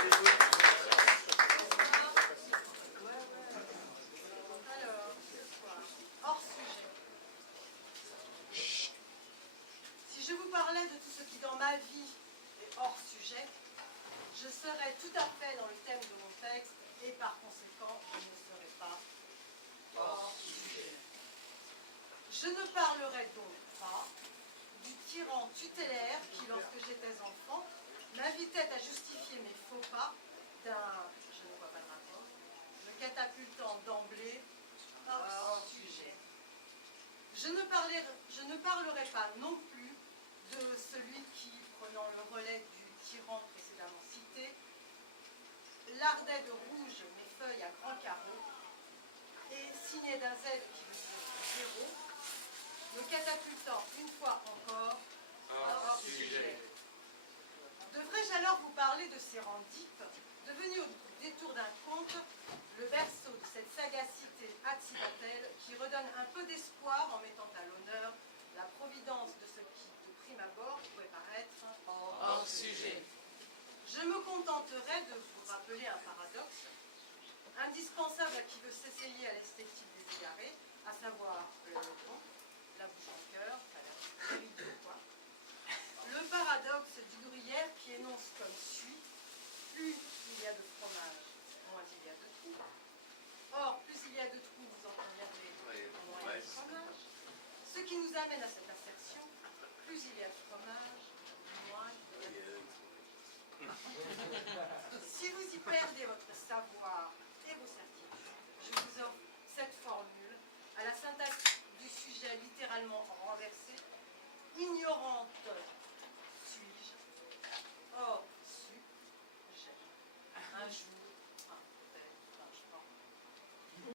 Alors, hors sujet. Si je vous parlais de tout ce qui dans ma vie est hors sujet, je serais tout à fait dans le thème de mon texte et par conséquent, je ne serais pas hors sujet. Je ne parlerai donc pas du tyran tutélaire qui, lorsque j'étais enfant, m'invitait à justifier mes faux pas d'un, je ne vois pas de rapport, me catapultant d'emblée hors sujet. Je ne parlerai pas non plus de celui qui, prenant le relais du tyran précédemment cité, lardait de rouge mes feuilles à grands carreaux et signait d'un Z qui veut dire zéro, me catapultant une fois encore hors sujet. Devrais-je alors vous parler de Sérendip, devenu au détour d'un conte le berceau de cette sagacité accidentelle qui redonne un peu d'espoir en mettant à l'honneur la providence de ce qui, de prime abord, pouvait paraître hors sujet. Je me contenterai de vous rappeler un paradoxe indispensable à qui veut s'essayer à l'esthétique des égarés, à savoir le ton, la bouche en cœur, ça a l'air terrible quoi. Le paradoxe du gruyère qui énonce comme suit: plus il y a de fromage, moins il y a de trous. Or, plus il y a de trous, vous en conviendrez, moins il y a de fromage. Ce qui nous amène à cette assertion: plus il y a de fromage, moins il y a de trous. Si vous y perdez votre savoir et vos certitudes, je vous offre cette formule à la syntaxe du sujet littéralement renversé: ignorante suis-je, hors sujet. Un jour.